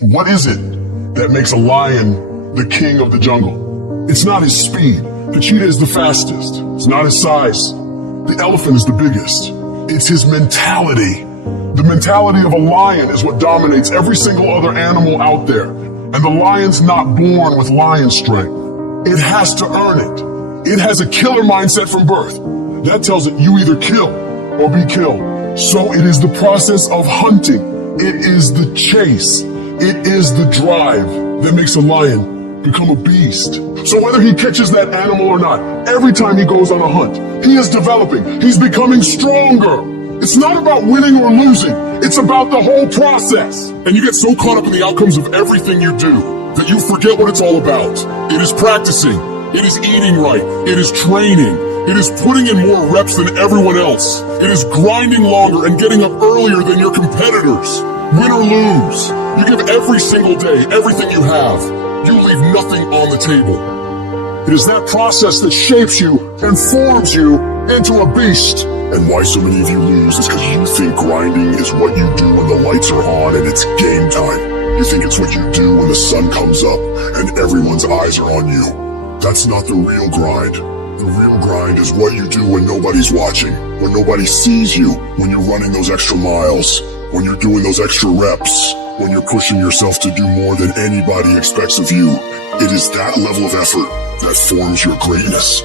What is it that makes a lion the king of the jungle? It's not his speed. The cheetah is the fastest. It's not his size. The elephant is the biggest. It's his mentality. The mentality of a lion is what dominates every single other animal out there. And the lion's not born with lion strength. It has to earn it. It has a killer mindset from birth. That tells it you either kill or be killed. So it is the process of hunting. It is the chase. It is the drive that makes a lion become a beast. So whether he catches that animal or not, every time he goes on a hunt, he is developing. He's becoming stronger. It's not about winning or losing. It's about the whole process. And you get so caught up in the outcomes of everything you do that you forget what it's all about. It is practicing. It is eating right. It is training. It is putting in more reps than everyone else. It is grinding longer and getting up earlier than your competitors. Win or lose, you give every single day everything you have. You leave nothing on the table. It is that process that shapes you and forms you into a beast. And why so many of you lose is because you think grinding is what you do when the lights are on and it's game time. You think it's what you do when the sun comes up and everyone's eyes are on you. That's not the real grind. The real grind is what you do when nobody's watching, when nobody sees you, when you're running those extra miles, when you're doing those extra reps, when you're pushing yourself to do more than anybody expects of you. It is that level of effort that forms your greatness.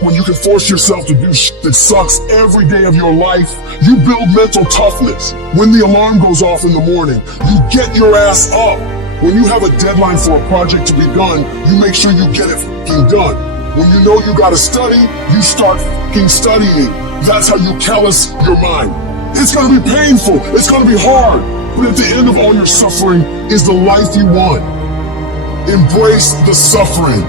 When you can force yourself to do shit that sucks every day of your life, you build mental toughness. When the alarm goes off in the morning, you get your ass up. When you have a deadline for a project to be done, you make sure you get it f***ing done. When you know you gotta study, you start f***ing studying. That's how you callous your mind. It's gonna be painful, it's gonna be hard, but at the end of all your suffering is the life you want. Embrace the suffering.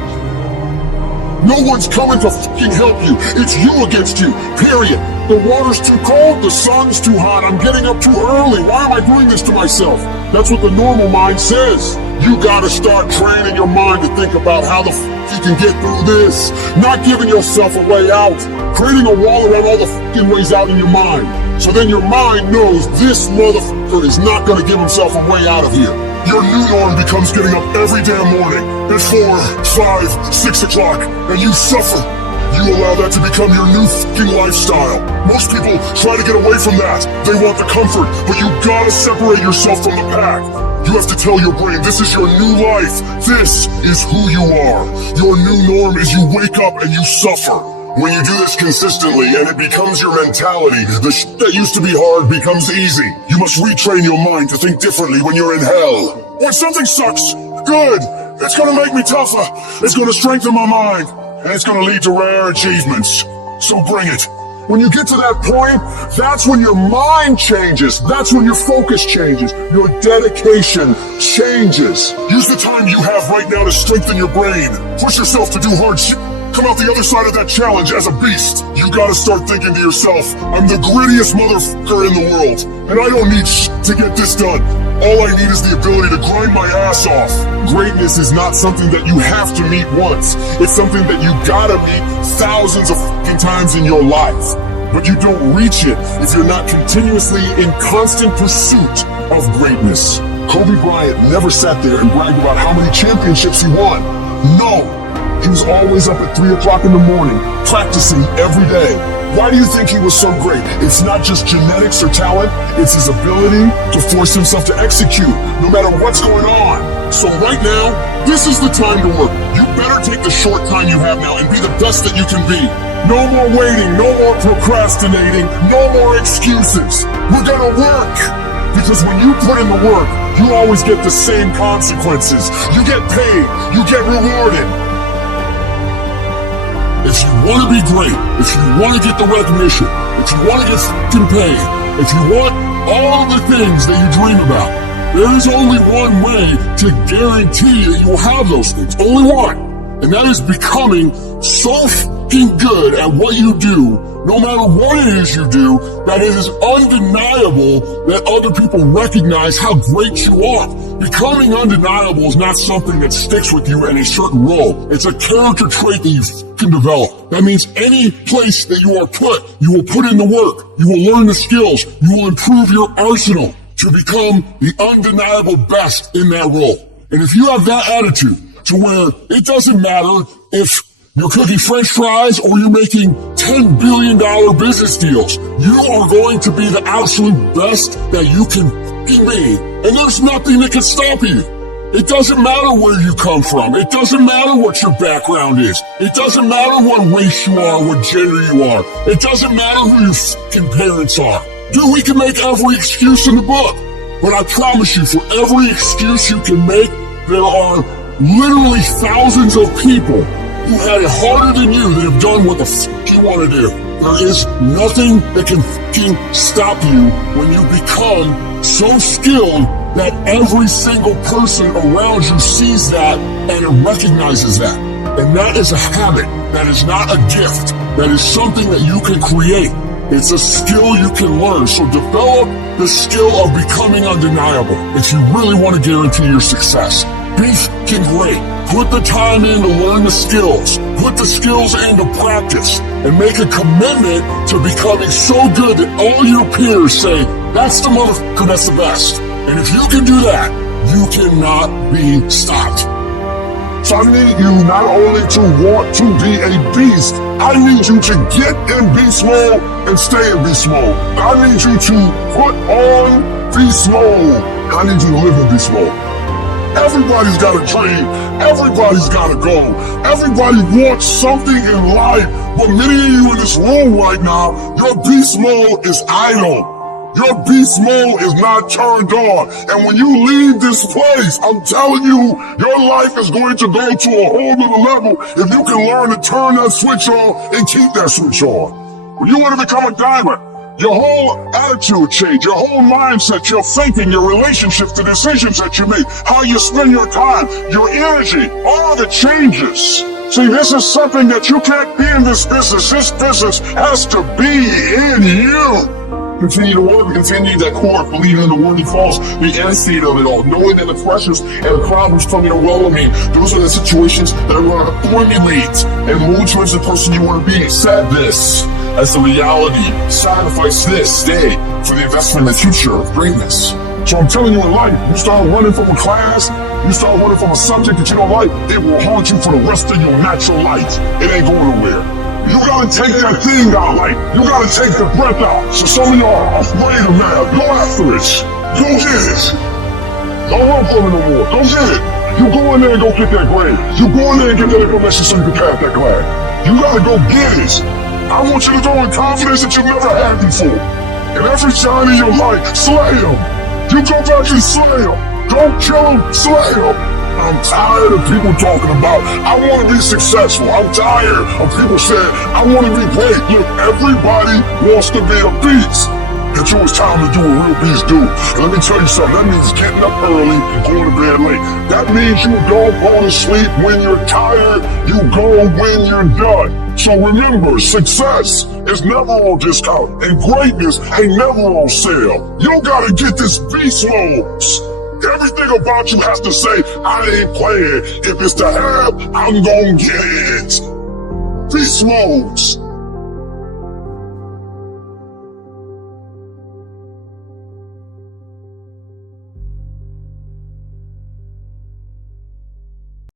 No one's coming to fucking help you. It's you against you, period. The water's too cold, the sun's too hot, I'm getting up too early. Why am I doing this to myself? That's what the normal mind says. You gotta start training your mind to think about how the you can get through this. Not giving yourself a way out. Creating a wall around all the fucking ways out in your mind. So then your mind knows this motherfucker is not gonna give himself a way out of here. Your new norm becomes getting up every damn morning at 4, 5, 6 o'clock, and you suffer. You allow that to become your new fucking lifestyle. Most people try to get away from that. They want the comfort, but you gotta separate yourself from the pack. You have to tell your brain, this is your new life. This is who you are. Your new norm is you wake up and you suffer. When you do this consistently and it becomes your mentality, the shit that used to be hard becomes easy. You must retrain your mind to think differently when you're in hell. When something sucks, good. It's gonna make me tougher. It's gonna strengthen my mind. And it's gonna lead to rare achievements. So bring it. When you get to that point, that's when your mind changes. That's when your focus changes. Your dedication changes. Use the time you have right now to strengthen your brain. Push yourself to do hard shit. Come out the other side of that challenge as a beast. You gotta start thinking to yourself, I'm the grittiest motherfucker in the world, and I don't need shit to get this done. All I need is the ability to grind my ass off. Greatness is not something that you have to meet once. It's something that you gotta meet thousands of fucking times in your life. But you don't reach it if you're not continuously in constant pursuit of greatness. Kobe Bryant never sat there and bragged about how many championships he won. No. He was always up at 3 o'clock in the morning, practicing every day. Why do you think he was so great? It's not just genetics or talent, it's his ability to force himself to execute, no matter what's going on. So right now, this is the time to work. You better take the short time you have now and be the best that you can be. No more waiting, no more procrastinating, no more excuses. We're gonna work. Because when you put in the work, you always get the same consequences. You get paid, you get rewarded. If you want to be great, if you want to get the recognition, if you want to get f***ing paid, if you want all the things that you dream about, there is only one way to guarantee that you will have those things. Only one. And that is becoming so f***ing good at what you do, no matter what it is you do, that it is undeniable that other people recognize how great you are. Becoming undeniable is not something that sticks with you in a certain role. It's a character trait that you can develop. That means any place that you are put, you will put in the work. You will learn the skills. You will improve your arsenal. to become the undeniable best in that role. And if you have that attitude to where it doesn't matter if you're cooking French fries or you're making $10 billion business deals, you are going to be the absolute best that you can be. And there's nothing that can stop you. It doesn't matter where you come from. It doesn't matter what your background is. It doesn't matter what race you are, what gender you are. It doesn't matter who your fucking parents are. Dude, we can make every excuse in the book. But I promise you, for every excuse you can make, there are literally thousands of people who had it harder than you that have done what the fuck you want to do. There is nothing that can fucking stop you when you become so skilled that every single person around you sees that and it recognizes that. And that is a habit. That is not a gift. That is something that you can create. It's a skill you can learn. So develop the skill of becoming undeniable if you really want to guarantee your success. Be fucking great. Put the time in to learn the skills. Put the skills into practice and make a commitment to becoming so good that all your peers say, that's the motherfucker that's the best. And if you can do that, you cannot be stopped. So I need you not only to want to be a beast, I need you to get in beast mode and stay in beast mode. I need you to put on beast mode. I need you to live in beast mode. Everybody's got a dream. Everybody's got a goal. Everybody wants something in life. But many of you in this room right now, your beast mode is idle. Your beast mode is not turned on. And when you leave this place, I'm telling you, your life is going to go to a whole nother level if you can learn to turn that switch on and keep that switch on. When you want to become a diamond, your whole attitude change, your whole mindset, your thinking, your relationships, the decisions that you make, how you spend your time, your energy, all of it changes. See, this is something that you can't be in this business. This business has to be in you. Continue to work, continue that core, believing in the worthy cause, the end state of it all, knowing that the pressures and the problems coming around me, those are the situations that are going to formulate and mold towards the person you want to be. Set this as the reality. Sacrifice this day for the investment in the future of greatness. So I'm telling you, in life, you start running from a class, you start running from a subject that you don't like, it will haunt you for the rest of your natural life. It ain't going nowhere. You gotta take that thing out, like, you gotta take the breath out. So some of y'all are afraid of math. Go after it. Go get it. Don't run from it no more. Go get it. You go in there and go get that grade. You go in there and get that information so you can pass that class. You gotta go get it. I want you to go in confidence that you've never had before. And every time in your life, slay them. You go back and slay them. Don't kill them, slay them. I'm tired of people talking about, I want to be successful. I'm tired of people saying, I want to be great. Look, everybody wants to be a beast. Until it's time to do what real beasts do. And let me tell you something, that means getting up early and going to bed late. That means you don't go to sleep when you're tired, you go when you're done. So remember, success is never on discount, and greatness ain't never on sale. You gotta get this beast mode. Everything about you has to say, I ain't playing. If it's to have, I'm gonna get it. Beast modes.